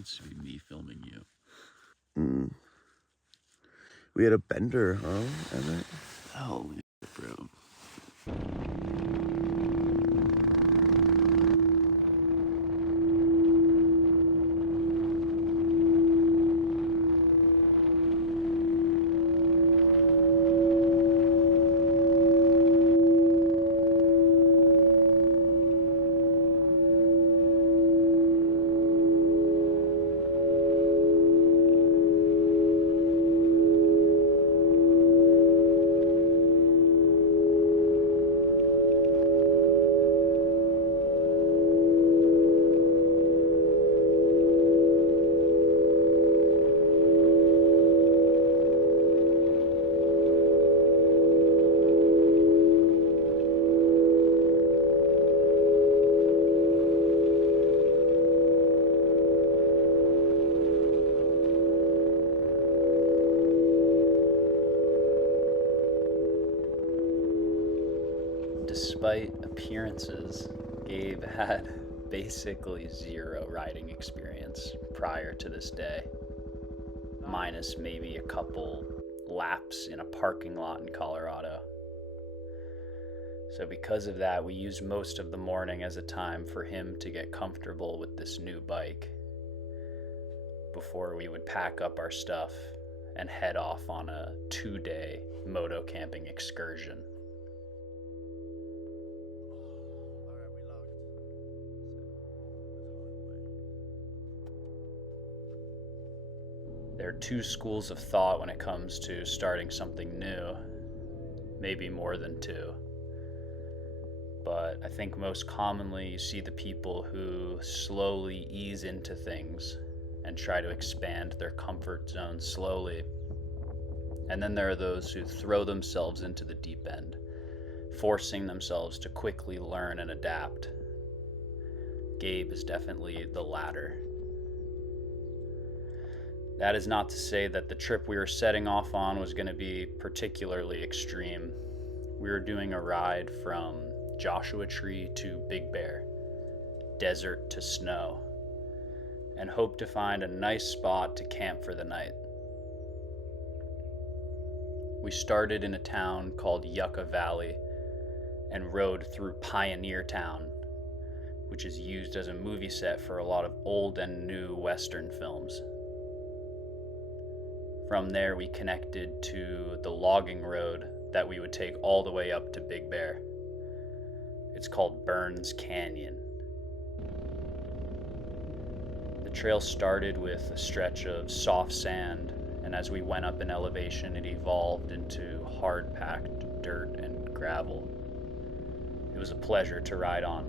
needs to be me filming you. We had a bender, huh, Emmett? Holy bro. Despite appearances, Gabe had basically zero riding experience prior to this day, minus maybe a couple laps in a parking lot in Colorado. So, because of that, we used most of the morning as a time for him to get comfortable with this new bike before we would pack up our stuff and head off on a 2-day moto camping excursion. There are two schools of thought when it comes to starting something new, maybe more than two. But I think most commonly you see the people who slowly ease into things and try to expand their comfort zone slowly. And then there are those who throw themselves into the deep end, forcing themselves to quickly learn and adapt. Gabe is definitely the latter. That is not to say that the trip we were setting off on was going to be particularly extreme. We were doing a ride from Joshua Tree to Big Bear, desert to snow, and hoped to find a nice spot to camp for the night. We started in a town called Yucca Valley and rode through Pioneer Town, which is used as a movie set for a lot of old and new Western films. From there, we connected to the logging road that we would take all the way up to Big Bear. It's called Burns Canyon. The trail started with a stretch of soft sand, and as we went up in elevation, it evolved into hard-packed dirt and gravel. It was a pleasure to ride on.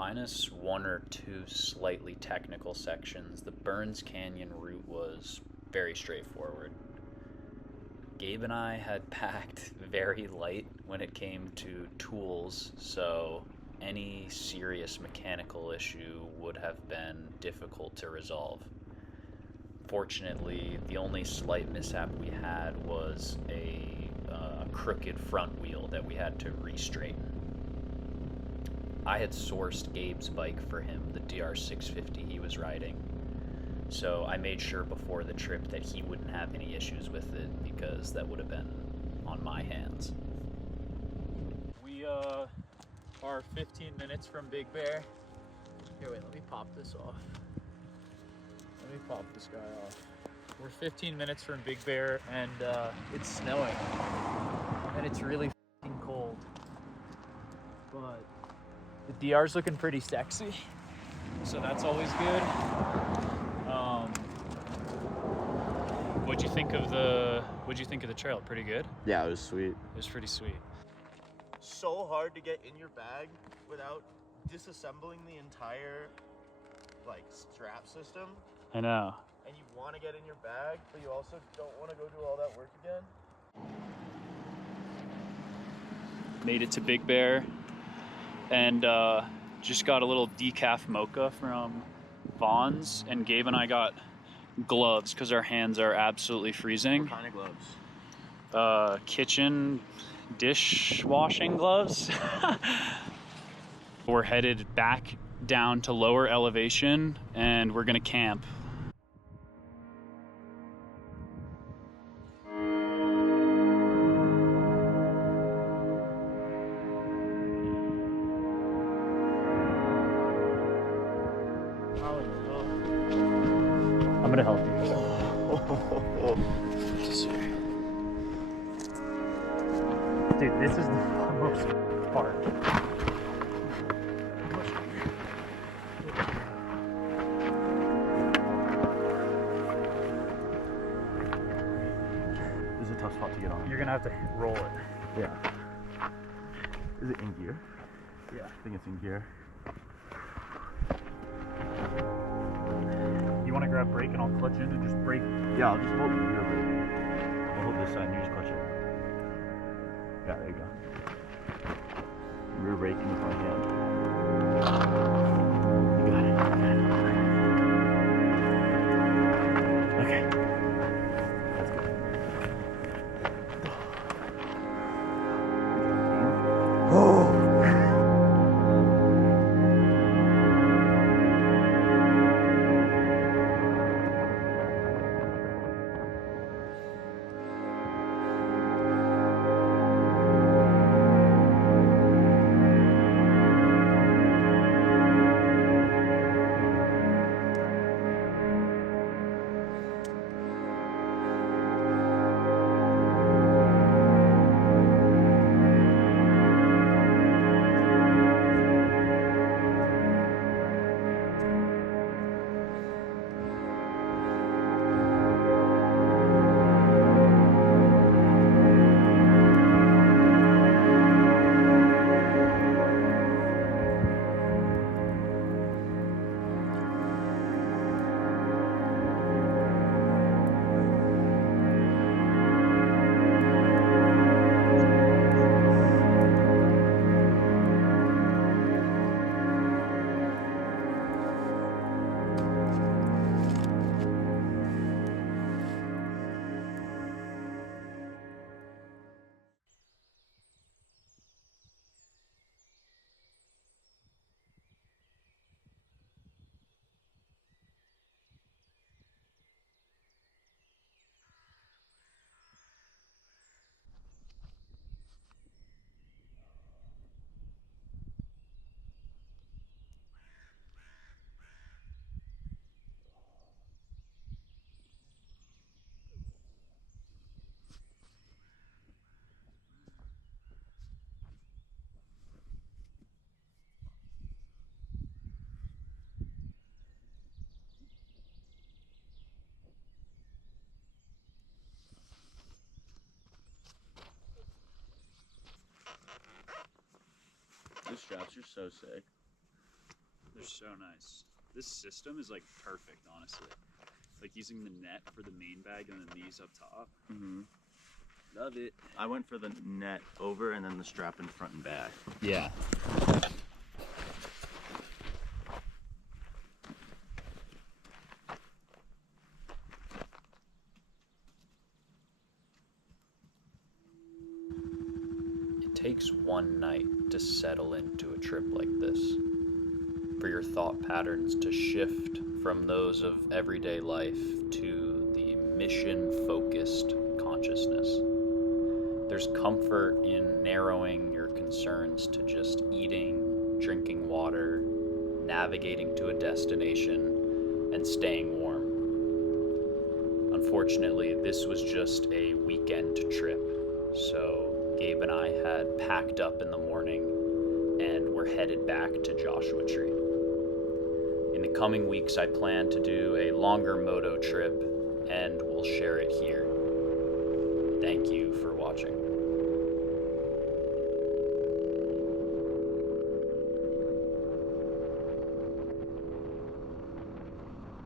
minus one or two slightly technical sections, the Burns Canyon route was very straightforward. Gabe and I had packed very light when it came to tools, so any serious mechanical issue would have been difficult to resolve. Fortunately, the only slight mishap we had was a crooked front wheel that we had to re-straighten. I had sourced Gabe's bike for him, the DR650 he was riding, so I made sure before the trip that he wouldn't have any issues with it, because that would have been on my hands. We are 15 minutes from Big Bear. Here, wait, let me pop this off. Let me pop this guy off. We're 15 minutes from Big Bear, and it's snowing. And it's really f***ing cold. But the DR's looking pretty sexy, so that's always good. What'd you think of the trail? Pretty good? Yeah, it was sweet. It was pretty sweet. So hard to get in your bag without disassembling the entire like strap system, I know. and you want to get in your bag, but you also don't want to go do all that work again. Made it to Big Bear, and just got a little decaf mocha from Vaughn's, and Gabe and I got gloves because our hands are absolutely freezing. What kind of gloves? Kitchen dishwashing gloves. We're headed back down to lower elevation, and we're gonna camp. I'm gonna help you. Dude, this is the most part. This is a tough spot to get on. You're gonna have to roll it. Yeah. Is it in gear? Yeah. I think it's in gear. You wanna grab brake and I'll clutch in and just brake? Yeah, I'll just hold the gear brake. I'll hold this side and you just clutch it. Yeah, there you go. Rear braking with my hand. You got it. Okay. That's good. Oh! Those straps are so sick. They're so nice. This system is like perfect, honestly. Like using the net for the main bag and then these up top. Mm-hmm. Love it. I went for the net over and then the strap in front and back. Yeah. It takes one night to settle into a trip like this, for your thought patterns to shift from those of everyday life to the mission-focused consciousness. There's comfort in narrowing your concerns to just eating, drinking water, navigating to a destination, and staying warm. Unfortunately, this was just a weekend trip, so Gabe and I had packed up in the morning and we're headed back to Joshua Tree. In the coming weeks, I plan to do a longer moto trip and we'll share it here. Thank you for watching.